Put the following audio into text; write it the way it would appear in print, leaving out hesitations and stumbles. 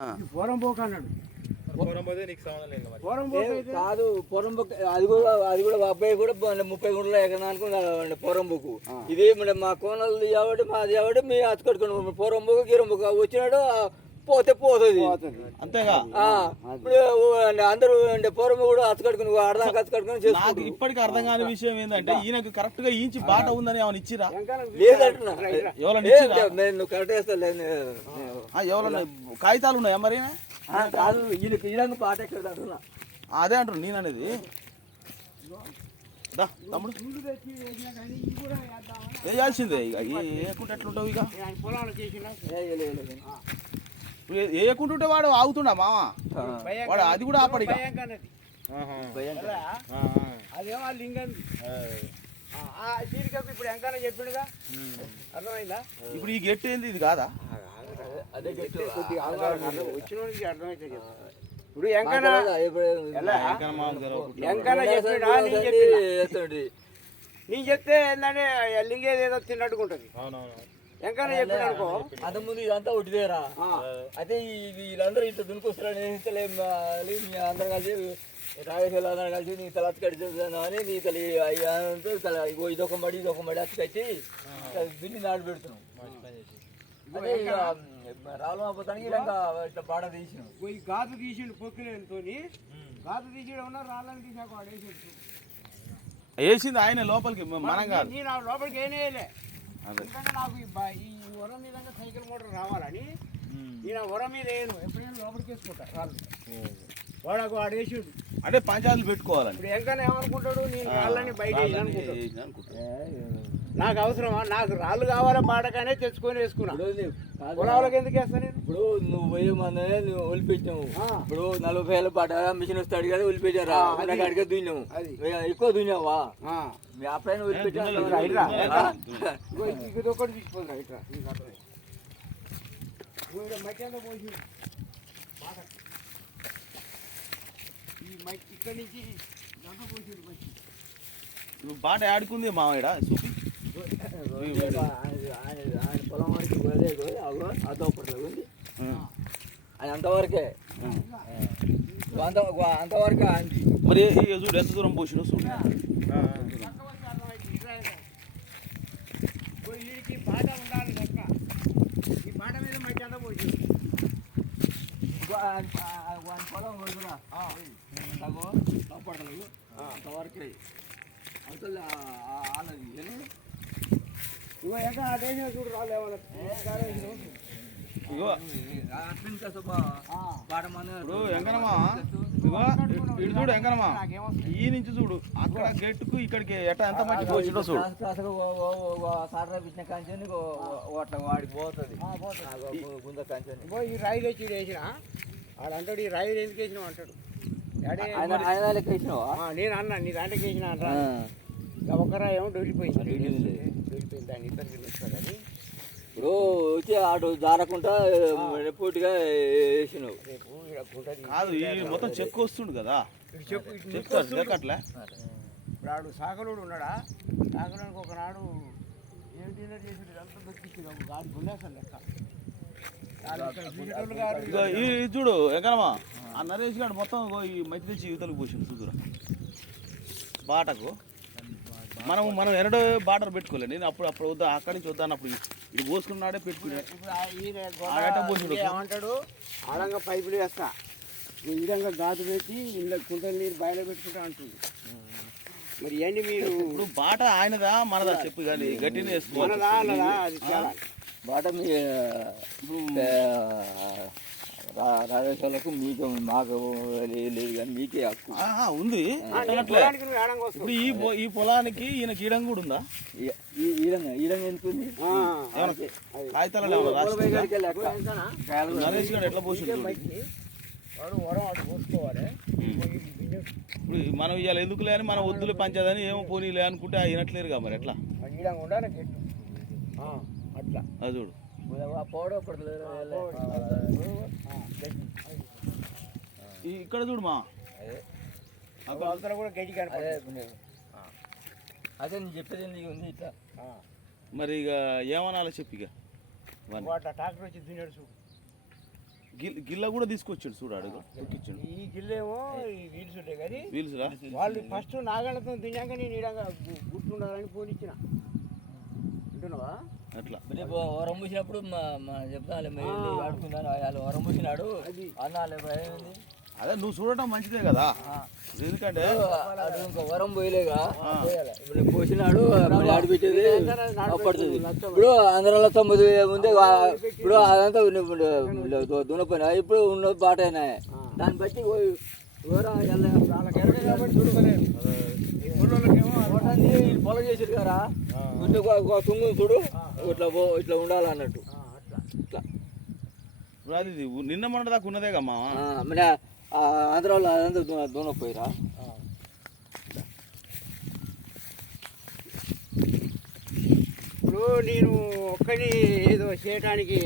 కాదు పొరంబొక్ అది కూడా అబ్బాయి కూడా 30 గుంటల ఎకరానికి పొరంబొక్కు. ఇది మా కోనలు కాబట్టి మాది కాబట్టి మీ అతుకట్టుకుని పొరంబొక్కు గిరంబొక్కు వచ్చినాడు పోతే పోతుంది అంతేగా. ఇప్పుడు అందరూ పొరము కూడా అతుకట్టుకుని అడదాకా అతుకట్టుకుని నాకు ఇప్పటికీ అర్థం కాని విషయం ఏంటంటే ఈయనకు కరెక్ట్ గా ఈంచి బాట ఉందని ఏమైనా ఇచ్చిరా? లేదంటున్నా నువ్వు కరెక్ట్ వేస్తా ఎవరన్నా కాగితాలు ఉన్నాయా మరి? కాదు ఈయనకు పాట ఎక్కడ అంటున్నా. అదే అంటారు నేను అనేది. తమ్ముడు వేయాల్సిందే ఇక ఏకుంటే ఎట్లుంటావు ఇక ఏకుంటుంటే వాడు ఆగుతుండా మామ వాడు అది కూడా ఆపడి అదేమో లింగం ఇప్పుడు ఎంకన్నా చెప్పిండుగా అర్థమైందా? ఇప్పుడు ఈ గెట్ ఏంది ఇది కాదా? అదే వచ్చిన అర్థమైతే ఇప్పుడు ఎంకన్నా నేను చెప్తే ఏంటంటే లింగేది ఏదో తిన్నట్టుకుంటది. ఎంకన్నా చెప్పాడు అనుకో అంత ముందు ఇదంతా ఒకటిదేరా. అయితే వీళ్ళందరూ ఇట్లా దునికొస్తారని అందరం కలిసి రాగేశ్వర అందరం కలిసి నీ తల అతి కట్టించాను అని నీ తల్లి తల ఇదొక మడి అతి కట్టి దున్ని నాటు పెడుతున్నాం. అదే రాళ్ళపోతానికి ఇట్లా పాట తీసినాం. ఈ గాజు తీసిండు పొక్కులేతో గాజు తీసి ఉన్నా రాళ్ళని తీసాక వాడు వేసింది ఆయన లోపలికి మనం కాదు. నేను లోపలికి ఏం వేయలే. ఎందుకంటే నాకు ఈ వరం మీద సైకిల్ మోటార్ రావాలని నేను వరం మీద వేయను. ఎప్పుడైనా లోపలికి వేసుకుంటా రాళ్ళు. వాడు వాడు వేసిండు అంటే పంచాయతీలు పెట్టుకోవాలని. ఇప్పుడు ఎంకన్నా ఏమనుకుంటాడు నేను రాళ్ళని బయట నాకు అవసరమా? నాకు రాళ్ళు కావాలా పాడకానే తెచ్చుకొని వేసుకున్నా. పొలాలకు ఎందుకు వేస్తాను? ఇప్పుడు నువ్వు పోయే మందనే నువ్వు ఒలిపెట్టాము. ఇప్పుడు 40,000 పాట మిషన్ వస్తే అడిగారు ఒలిపెట్టారా అడిగే దున్నాము. ఎక్కువ దున్నావా అప్పుడైనా ఒలిపెట్టాను. ఇది ఒకటి తీసుకోదు ఇట్లా మట్టి అంతా పోసి ఈ మట్టి ఇక్కడి నుంచి అంతా పోసి మట్టి బాట ఆడుకుంది మావాడ చూపి ఆయన పొలం వరకు అదొప్పట్లో ఉంది. అది అంతవరకే అంతవరకే ఆంది. మరి చూడు ఎంత దూరం పోసినా చూడు. వీడికి పాట ఉండాలి లెక్క. ఈ పాట మీద మట్టి అంతా పోసి పొలం వరకురా కాపాడలేదు అంతవరకే అవతల ఆలది. నువ్వు ఎక్కడ అటేసిన చూడు రాళ్ళు ఇటు చూడు ఎంకనమా ఈ నుంచి చూడు అక్కడ గెట్టుకు ఇక్కడికి ఎంత మట్టి పోసిండో చూడు. సాటపించిన కంచెని వాడికి పోతుంది గుంద కంచెని. ఈ రాయి తెచ్చి వేసిన వాళ్ళంటాడు ఈ రాయి ఎందుకు వేసినావు అంటాడు. ఆయన లెక్క వేసినావా? నేను అన్నా నీ దాంట్లోకి వేసిన అంటా. ఒక్క రాయి ఏమో డొలిపోయింది దాన్ని ఇద్దరు కానీ ఇప్పుడు వచ్చి అటు జారకుండా పూర్తిగా వేసినావు. కాదు మొత్తం చెక్కు వస్తుండు కదా. ఇప్పుడు ఆడు సాకలుడు ఉన్నాడా? సాకలోనికి ఒకనాడు ఏమిటి చేసి ఇదంతా దొరికింది గాడి గుండేసాను లెక్క. చూడు ఎక్కడమా ఆ నరేష్ గారు మొత్తం ఈ మధ్య తెచ్చి యువతలకు పోసిండు చూదురా బాటకు. మనం ఎన్నడో బార్డర్ పెట్టుకోలేదు. నేను అప్పుడు వద్దా అక్కడి నుంచి వద్దానప్పుడు ఇది పోసుకున్నాడే పెట్టుకునే ఏమంటాడు ఆడంగా పైపులు వేస్తా ఈ విధంగా గాజు పెట్టి ఇంట్లో కుంటలు నీరు బయట పెట్టుకుంటా అంటుంది. మరి ఏంటి మీరు ఇప్పుడు బాట ఆయనదా మనదా చెప్పు కానీ గట్టినే వేసుకోవాలి. బాట మీ రాజేశ్వరులకు మీకు మాకు లేదు కానీ మీకే హక్కు ఉంది. ఇప్పుడు ఈ పొలానికి ఈయన కీడం కూడా ఉందా? ఈడంగా ఎందుకుంది? నరేష్ గారు ఎట్లా పోసిండు? ఇప్పుడు మనం ఇవాళ ఎందుకు లేని మనం వద్దులు పంచదని ఏమో పోనీ లే అనుకుంటే అయినట్లేరుగా మరి ఎట్లా అట్లా అది చూడు. ఇక్కడ చూడు మా కూడా గడ్డి అదే నేను చెప్పేది ఉంది ఇట్లా. మరి ఇక ఏమనాలో చెప్పి ఇక ట్రాక్టర్ వచ్చి దున్నాడు చూడు. గిల్ల కూడా తీసుకొచ్చాడు చూడు అడుగు ఎక్కించాడు ఈ గిల్లేమో ఈ వీల్స్ ఉంటాయి కానీ వీల్స్రా వాళ్ళు ఫస్ట్ నాగళ్ళతో తిన్నాక నేను ఈడంగా గుర్తుండాలని పోనిచ్చిన వింటున్నావా అట్లా రేపు వరం పూసినప్పుడు చెప్తాను ఆడుకున్నాను వాళ్ళు వరం పూసినాడు అన్నాలే భయం అదే నువ్వు చూడటం మంచిదే కదా ఎందుకంటే అది ఇంకా వరం పోయలేగా ఇప్పుడు పోసినాడు ఆడిపెట్టేది పడుతుంది ఇప్పుడు అందరిలో 9 ముందే ఇప్పుడు అదంతా దునపోయినా ఇప్పుడు ఉన్న బాట అయినా దాన్ని బట్టి పొలం చేసారు కదా తుంగు చూడు ఇట్లా ఉండాలన్నట్టు ఇట్లా ఇప్పుడు అది నిన్న మొన్న దాకా ఉన్నదే కమ్మా మన ఆంధ్రాలో అదంతా దూనపోయిరా ఇప్పుడు నేను ఒక్కని ఏదో చేయటానికి